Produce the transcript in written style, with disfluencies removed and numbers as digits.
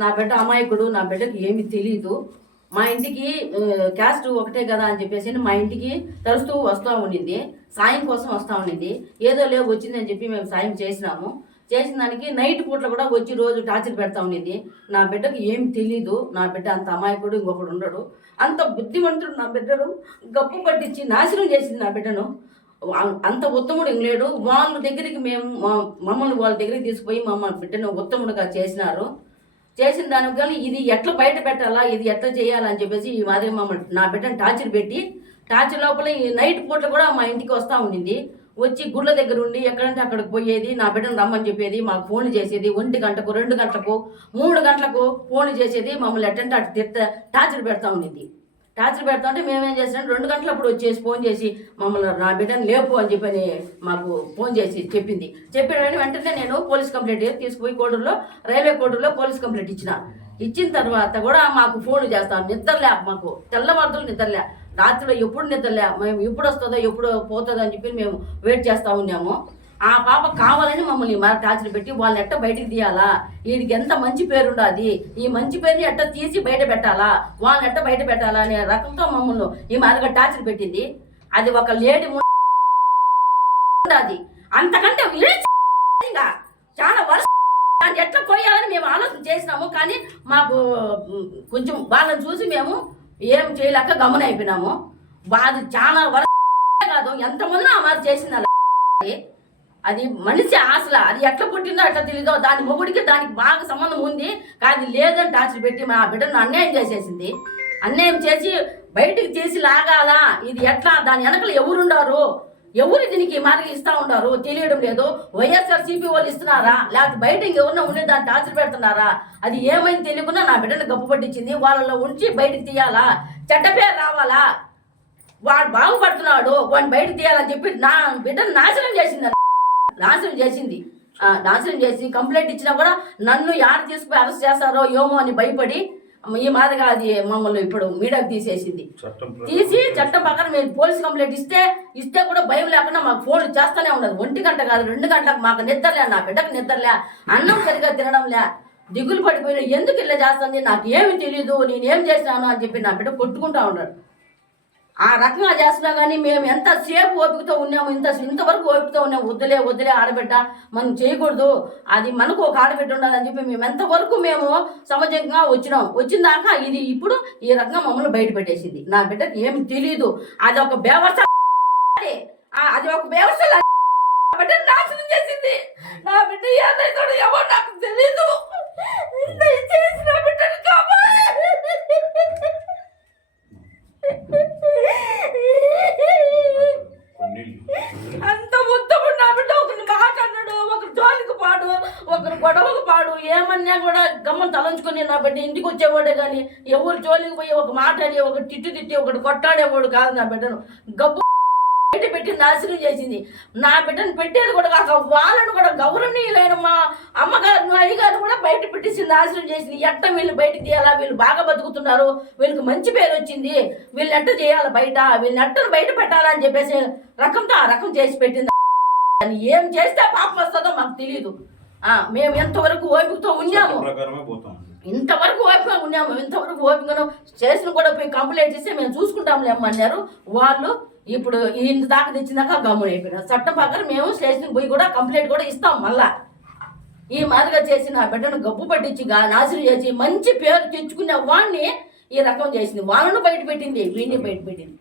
నా బిడ్డ అమాయకుడు, నా బిడ్డకి ఏమి తెలీదు. మా ఇంటికి క్యాస్ట్ ఒకటే కదా అని చెప్పేసి మా ఇంటికి తరుస్తూ వస్తూ ఉండింది. సాయం కోసం వస్తూ ఉండింది. ఏదో లేవు వచ్చిందని చెప్పి మేము సాయం చేసినాము. చేసిన దానికి నైట్ పూట్ల కూడా వచ్చి రోజు టార్చర్ పెడతా ఉండింది. నా బిడ్డకి ఏం తెలీదు. నా బిడ్డ అంత అమాయకుడు ఇంకొకడు ఉండడు. అంత బుద్ధిమంతుడు నా బిడ్డను గప్పు పట్టించి నాశనం చేసింది నా బిడ్డను. అంత ఉత్తముడు లేడు. వాళ్ళ దగ్గరికి మేము మమ్మల్ని వాళ్ళ దగ్గరికి తీసుకుపోయి మమ్మల్ని బిడ్డను ఉత్తముడుగా చేసినారు. చేసిన దానికి కానీ ఇది ఎట్లా బయట పెట్టాలా, ఇది ఎట్లా చేయాలని చెప్పేసి ఈ మాదిరి మమ్మల్ని నా బిడ్డను టార్చర్ పెట్టి టార్చర్ లోపల ఈ నైట్ పూట కూడా మా ఇంటికి వస్తూ ఉండింది. వచ్చి గుళ్ళ దగ్గర ఉండి ఎక్కడంటే అక్కడికి పోయేది. నా బిడ్డను రమ్మని చెప్పేది, మాకు ఫోన్ చేసేది. 1 గంటకు 2 గంటలకు 3 గంటలకు ఫోన్ చేసేది. మమ్మల్ని ఎట్టంటే అటు టార్చర్ పెడతా ఉండింది. టార్చర్ పెడతా ఉంటే మేమేం చేసినాం, 2 గంటలప్పుడు వచ్చేసి ఫోన్ చేసి మమ్మల్ని నా బిడ్డను లేపు అని చెప్పని మాకు ఫోన్ చేసి చెప్పింది. చెప్పిన వెంటనే నేను పోలీస్ కంప్లైంట్ తీసుకుపోయి కోడూరులో రైల్వే కోడూరులో పోలీస్ కంప్లైంట్ ఇచ్చిన తర్వాత కూడా మాకు ఫోన్ చేస్తాం. నిద్రలే, మాకు తెల్లవారుదలు నిద్రలే, రాత్రిలో ఎప్పుడు నిద్రలే. మేము ఎప్పుడు వస్తుందో ఎప్పుడు పోతుందో అని చెప్పి మేము వెయిట్ చేస్తూ ఉన్నాము. ఆ పాప కావాలని మమ్మల్ని మరి టార్చర్ పెట్టి వాళ్ళని ఎట్ట బయటికి తీయాలా, వీడికి ఎంత మంచి పేరు ఉండాలి, ఈ మంచి పేరుని ఎట్ట తీసి బయట పెట్టాలా, వాళ్ళని ఎట్ట బయట పెట్టాలా అనే రకంతో మమ్మల్ని ఈ మాదిరిగా టార్చర్ పెట్టింది. అది ఒక లేడీ అది అంతకంటే చాలా వరుస దాన్ని ఎట్లా కొయ్యాలని మేము ఆలోచన చేసినాము. కానీ మాకు కొంచెం వాళ్ళని చూసి మేము ఏం చేయలేక గమన అయిపోయినాము. అది చాలా వరుస కాదు, ఎంతమంది ఆ మాది చేసింది. అది మనిషి ఆశల, అది ఎట్లా పుట్టిందో ఎట్లా తెలియదో. దాని మొగుడికి దానికి బాగా సంబంధం ఉంది, కానీ లేదని టార్చర్ పెట్టి మా బిడ్డను అన్యాయం చేసేసింది. అన్యాయం చేసి బయటికి తీసి లాగాలా, ఇది ఎట్లా, దాని వెనకలు ఎవరుండారు, ఎవరు దీనికి మార్గం ఇస్తా ఉండారు తెలియడం లేదు. వైఎస్ఆర్సీపీ వాళ్ళు ఇస్తున్నారా, లేకపోతే బయట ఇంకెవరన్నా ఉండే దాన్ని టార్చర్ పెడుతున్నారా, అది ఏమైంది తెలియకుండా నా బిడ్డను గప్పు పట్టించింది. వాళ్ళలో ఉంచి బయటికి తీయాలా, చెడ్డ పేరు రావాలా, వాడు బాగుపడుతున్నాడు వాడిని బయటకు తీయాలని చెప్పి నా బిడ్డను నాశనం చేసింది. నాశనం చేసి కంప్లైంట్ ఇచ్చినా కూడా నన్ను యారు తీసుకుపోయి అరెస్ట్ చేస్తారో ఏమో అని భయపడి ఈ మాదిరిగా అది మమ్మల్ని ఇప్పుడు మీడియాకు తీసేసింది. తీసి చట్టం ప్రకారం మేము పోలీస్ కంప్లైంట్ ఇస్తే కూడా భయం లేకుండా మాకు ఫోన్ చేస్తూనే ఉండదు. 1 గంట కాదు 2 గంటలకు మాకు నిద్రలే, నా బిడ్డకు నిద్రలే, అన్నం సరిగా తినడంలే, దిగులు పడిపోయినా ఎందుకు ఇలా చేస్తుంది, నాకు ఏమి తెలియదు, నేనేం చేశాను అని చెప్పి నా బిడ్డ కొట్టుకుంటా ఉన్నాడు. ఆ రకంగా చేస్తున్నా కానీ మేము ఎంతసేపు ఓపికతో ఉన్నాము, ఇంతవరకు ఓపికతో ఉన్నాము. వద్దులే ఆడబిడ్డ మనం చేయకూడదు, అది మనకు ఒక ఆడబిడ్డ ఉండాలని చెప్పి మేము ఎంతవరకు మేము సమాజంగా వచ్చిన దాకా ఇది ఇప్పుడు ఈ రకంగా మమ్మల్ని బయట పెట్టేసింది. నా బిడ్డకి ఏమి తెలియదు, అది ఒక వ్యవస్థ బిడ్డను నాశనం చేసింది. నా బిడ్డ ఏదైతే ఎవరు నాకు తెలీదు, చేసిన బిడ్డను అంత ఉత్తముడు నా బిడ్డ. ఒకరిని మాట్లాడు, ఒకరు జోలికి పాడు, ఒకరు గొడవకు పాడు, ఏమన్నా కూడా గమ్మని తలంచుకొని నా బిడ్డ ఇంటికి వచ్చేవాడే కానీ ఎవరు జోలికి పోయి ఒక మాట్లాడి ఒక తిట్టి ఒకటి కొట్టాడేవాడు కాదు. నా బిడ్డను గబ్బు బయట పెట్టి నాశనం చేసింది. నా బిడ్డను పెట్టేది కూడా కాక వాళ్ళను కూడా గౌరవనీయులైన మా అమ్మగారు అయ్యగారు కూడా బయట పెట్టేసి నాశనం చేసింది. ఎట్ట వీళ్ళు బయటకు తీయాలా, వీళ్ళు బాగా బతుకుతున్నారు, వీళ్ళకి మంచి పేరు వచ్చింది, వీళ్ళు ఎట్ట చేయాలి బయట, వీళ్ళని ఎట్టను బయట పెట్టాలని చెప్పేసి రకంతో ఆ రకం చేసి పెట్టింది. ఏం చేస్తే పాపం వస్తుందో మాకు తెలియదు. మేము ఎంతవరకు ఓపికతో ఉన్నాము, ఇంతవరకు ఓపికగా ఉన్నాము, ఇంతవరకు ఓపికను చేసిన కూడా పోయి కంప్లైంట్ చేస్తే మేము చూసుకుంటాంలే అన్నారు వాళ్ళు. ఇప్పుడు ఇంత దాకా తెచ్చినాక గమ్మున అయిపోయినారు. చట్టం ప్రకారం మేము స్టేషన్కి పోయి కూడా కంప్లైంట్ కూడా ఇస్తాం. మళ్ళా ఈ మాదిరిగా చేసిన బిడ్డను గబ్బు పట్టించి నాశనం చేసి మంచి పేరు తెచ్చుకునే వాడిని ఈ రకం చేసింది. వాళ్ళను బయట పెట్టింది, వీడిని బయట పెట్టింది.